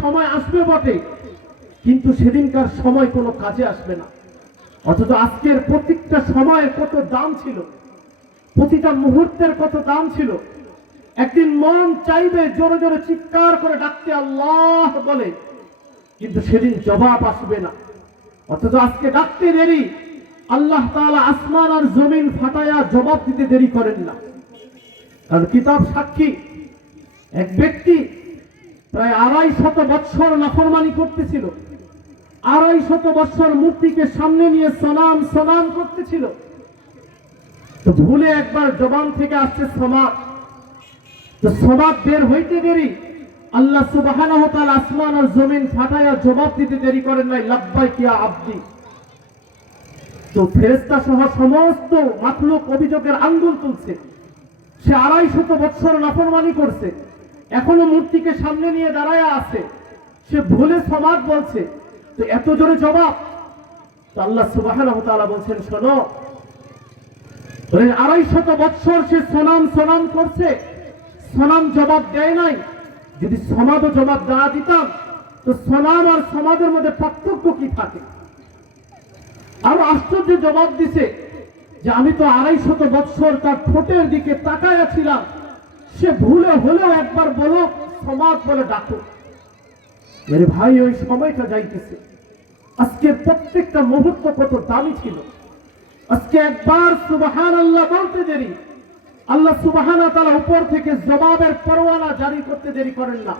সময় আসবে বটে, কিন্তু সেদিনকার সময় কোনো কাজে আসবে না। অথচ আজকের প্রত্যেকটা সময়ের কত দাম ছিল, প্রতিটা মুহূর্তের কত দাম ছিল। একদিন মন চাইবে জোরে জোরে চিৎকার করে ডাকতে আল্লাহ বলে, কিন্তু সেদিন জবাব আসবে না। অথচ আজকে ডাকতে দেরি, আল্লাহ তাআলা আসমান আর জমিন ফাটায়া জবাব দিতে দেরি করেন না। কারণ কিতাব সাক্ষী, এক ব্যক্তি প্রায় 250 বৎসর নাফরমানি করতেছিল, 250 বৎসর মূর্তিকে সামনে নিয়ে সালাম সালাম করতেছিল। তো ভুলে একবার জবান থেকে আসছে সমাদ, তো সমাদ বের হইতে দেরি, আল্লাহ সুবহানাহু ওয়া তাআলা আসমান আর জমিন ফাটায়া জবাব দিতে দেরি করেন নাই, লাব্বাইক ইয়া আব্দি। তো ফেরেশতা সহ সমস্ত মাখলুক অভিযোগের আঙ্গুল তুলছে, সে 250 বৎসর নাফরমানি করছে, এখনো মূর্তিকে সামনে নিয়ে দাঁড়ায় আছে, সে ভুলে সমাদ বলছে, তো এত জোরে জবাব। তো আল্লাহ সুবহানাহু ওয়া তাআলা বলছেন, শোনো, 250 বৎসর সে সালাম সালাম করছে, সালাম জবাব দেয় নাই। যদি সমাদ জবাব না দিতাম, তো সালাম আর সমাদের মধ্যে পার্থক্য কি থাকে? আরো আশ্চর্য জবাব দিছে যে আমি তো 250 বৎসর তার ঠোঁটের দিকে তাকায়া ছিলাম, সে ভুলে হলেও একবার বলো সমাদ বলে ডাকো। মেরে ভাই, ওই সময়টা যাইতেছে। আজকের প্রত্যেকটা মুহূর্ত কত দামি ছিল। আজকে একবার সুবহানাল্লাহ বলতে দেরি, আল্লাহ সুবহানাহু ওয়া তাআলা উপর থেকে জবাবের পরওয়ানা জারি করতে দেরি করেন না।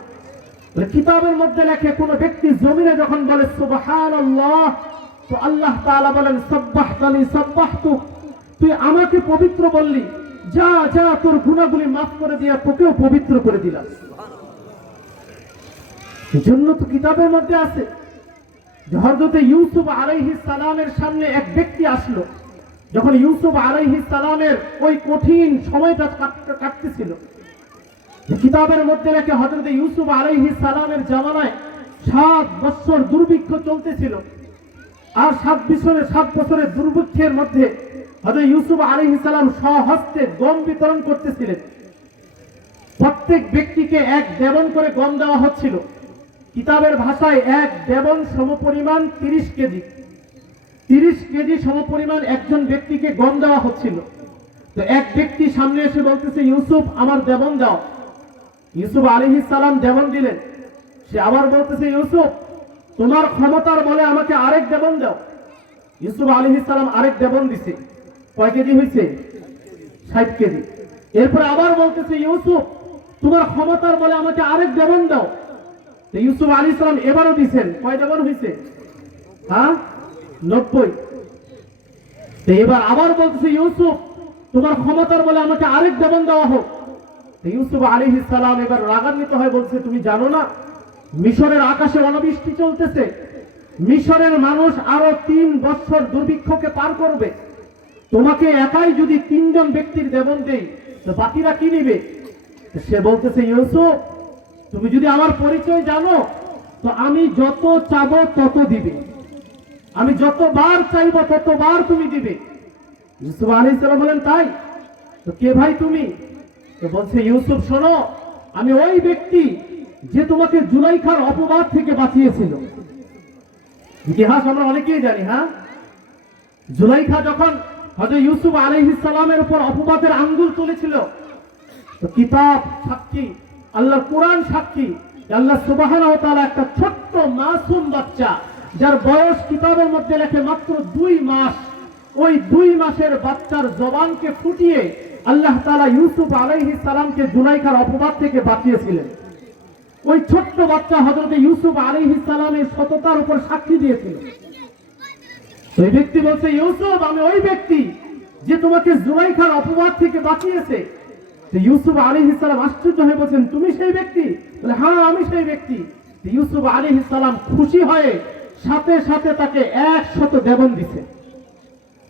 কিতাবের মধ্যে লেখে, কোন ব্যক্তি জমিনে যখন বলে সুবহানাল্লাহ, তো আল্লাহ তাআলা বলেন সাব্বাহতানি সাব্বাহতু, তুই আমাকে পবিত্র বললি, যা যা তোর গুনাহগুলি মাফ করে দিয়া তোকেও পবিত্র করে দিলাম। এজন্য তো কিতাবের মধ্যে আছে যে হযরত ইউসুফ আলাইহিস সালামের সামনে এক ব্যক্তি আসলো, যখন ইউসুফ আলাইহিস সালামের ওই কঠিন সময়টা কাটতেছিল। কিতাবের মধ্যে লেখে হযরত ইউসুফ আলাইহিস সালামের জামানায় 7 বছর দুর্ভিক্ষ চলতেছিল, আর 7 বছরের দুর্ভিক্ষের মধ্যে হযরত ইউসুফ আলাইহিস সালাম স্বহস্তে গম বিতরণ করতেছিলেন। প্রত্যেক ব্যক্তিকে 1 দেবন করে গম দেওয়া হচ্ছিল। কিতাবের ভাষায় 1 দেবন সমপরিমাণ 30 কেজি, 30 কেজি সমপরিমাণ একজন ব্যক্তিকে গম দেওয়া হচ্ছিল। তো এক ব্যক্তি সামনে এসে বলতেছে, ইউসুফ আমার দেবন দাও। ইউসুফ আলাইহিস সালাম দেবন দিলেন। সে আবার বলতেছে, ইউসুফ তোমার ক্ষমতার বলে আমাকে আরেক দেবন দাও। ইউসুফ আলাইহিস সালাম আরেক দেবন দিছে। কয় কেজি হয়েছে? 60 কেজি। এরপর আবার বলতেছে, ইউসুফ তোমার ক্ষমতার বলে আমাকে আরেক দেবন দাও। তো ইউসুফ আলাইহিস সালাম এবারও দিবেন। কয় দেবন হয়েছে? হ্যাঁ, 90। তো এবার আবার বলতেছে, ইউসুফ তোমার ক্ষমতার বলে আমাকে আরেক দেবন দেওয়া হোক। তো ইউসুফ আলাইহিস সালাম এবার রাগান্বিত হয়ে বলছে, তুমি জানো না মিশরের আকাশে অনাবৃষ্টি চলতেছে, মিশরের মানুষ আরো 3 বছর দুর্ভিক্ষকে পার করবে, তোমাকে একাই যদি 3 জন ব্যক্তির দেবন দেই, তো বাকিরা কি নিবে? সে বলতেছে, ইউসুফ তুমি যদি আমার পরিচয় জানো, তো আমি যত চাবো তত দিবে, আমি যতবার চাইবো ততবার তুমি দিবে। ইউসুফ আলাইহিস সালাম বলেন, তাই? তো কে ভাই তুমি? তো বলছে, ইউসুফ শোনো, আমি ওই ব্যক্তি যে তোমাকে জুলাইখার অপবাদ থেকে বাঁচিয়েছিল। ইতিহাস আমরা অনেকেই জানি। হ্যাঁ, জুলাইখা যখন হযরত ইউসুফ আলাইহিস সালামের উপর অপবাদের আঙ্গুল তুলেছিল, তো কিতাব সাক্ষী, আল্লাহর কোরআন সাক্ষী, আল্লাহ সুবহানাহু ওয়া তাআলা একটা ছোট্ট মাসুম বাচ্চা, যার বয়স কিতাবের মধ্যে লেখে মাত্র 2 মাস, ওই 2 মাসের বাচ্চার জবানকে ফুটিয়ে আল্লাহ তাআলা ইউসুফ আলাইহিস সালামকে জুলাইখার অপবাদ থেকে বাঁচিয়েছিলেন। ওই ছোট্ট বাচ্চা হযরত ইউসুফ আলাইহিস সালামের সততার উপর সাক্ষী দিয়েছিল। ওই ব্যক্তি বলছে, ইউসুফ আমি ওই ব্যক্তি যে তোমাকে জুলাইখার অপবাদ থেকে বাঁচিয়েছে। তো ইউসুফ আলাইহিস সালাম আশ্চর্য হয়ে বলছেন, তুমি সেই ব্যক্তি? বলে, হ্যাঁ আমি সেই ব্যক্তি। ইউসুফ আলাইহিস সালাম খুশি হয়ে সাথে সাথে তাকে 100 দেবন দিছে।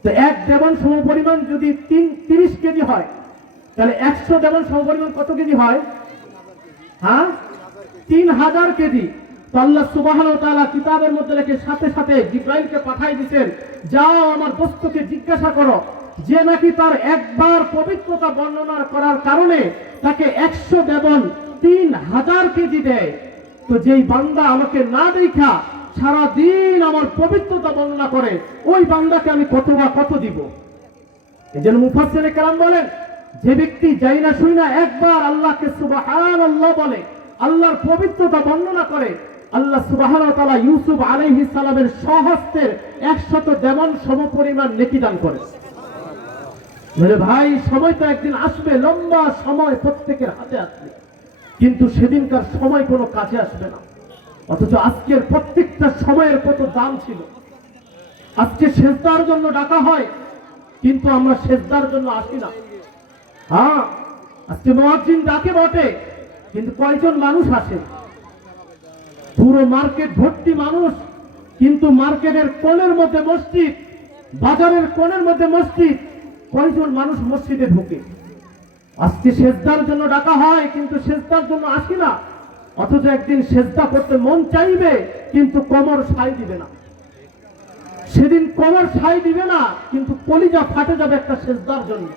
তো 1 দেবন সমপরিমাণ যদি 30 কেজি হয়, তাহলে 100 দেবন সমপরিমাণ কত কেজি হয়? হ্যাঁ, 3000 কেজি। তো আল্লাহ সুবহানাহু ওয়া তাআলা কিতাবের মধ্যে লেখে সাথে সাথে জিবরাইলকে পাঠিয়ে দিয়েছেন, যাও আমার দোস্তকে জিজ্ঞাসা করো যে নাকি তার একবার পবিত্রতা বর্ণনা করার কারণে তাকে 100 দেবন 3000 কেজি দেয়। তো যেই বান্দা আমাকে না দেখা সারা দিন আমার পবিত্রতা বর্ণনা করে, ওই বান্দাকে আমি কত দিব। এজন্য মুফাসসিরে কেরাম বলেন, যে ব্যক্তি যাই না শুই না একবার আল্লাহকে সুবহানাল্লাহ বলে, আল্লাহর পবিত্রতা বর্ণনা করে, আল্লাহ সুবহানাহু ওয়া তাআলা ইউসুফ আলাইহিস সালামের স্বহস্তের 100 দেওয়ান সমপরিমাণ নেকি দান করে। মেরে ভাই, সময় তো একদিন আসবে, লম্বা সময় প্রত্যেকের হাতে আসবে, কিন্তু সেদিনকার সময় কোনো কাজে আসবে না। অথচ আজকের প্রত্যেকটা সময়ের কত দাম ছিল। আজকে সেজদার জন্য ডাকা হয়, কিন্তু আমরা সেজদার জন্য আসি না। হ্যাঁ, আজকে মুয়াজ্জিন ডাকে বটে, কিন্তু কয়জন মানুষ আসে? পুরো মার্কেট ভর্তি মানুষ, কিন্তু মার্কেটের কোণের মধ্যে মসজিদ, বাজারের কোণের মধ্যে মসজিদ, কয়জন মানুষ মসজিদে ঢোকে? আজকে সেজদার জন্য ডাকা হয়, কিন্তু সেজদার জন্য আসি না। অথচ একদিন সেজদা করতে মন চাইবে, কিন্তু কোমর সাই দিবে না। সেদিন কোমর সাই দিবে না, কিন্তু কলিজা ফাটে যাবে একটা সেজদার জন্য।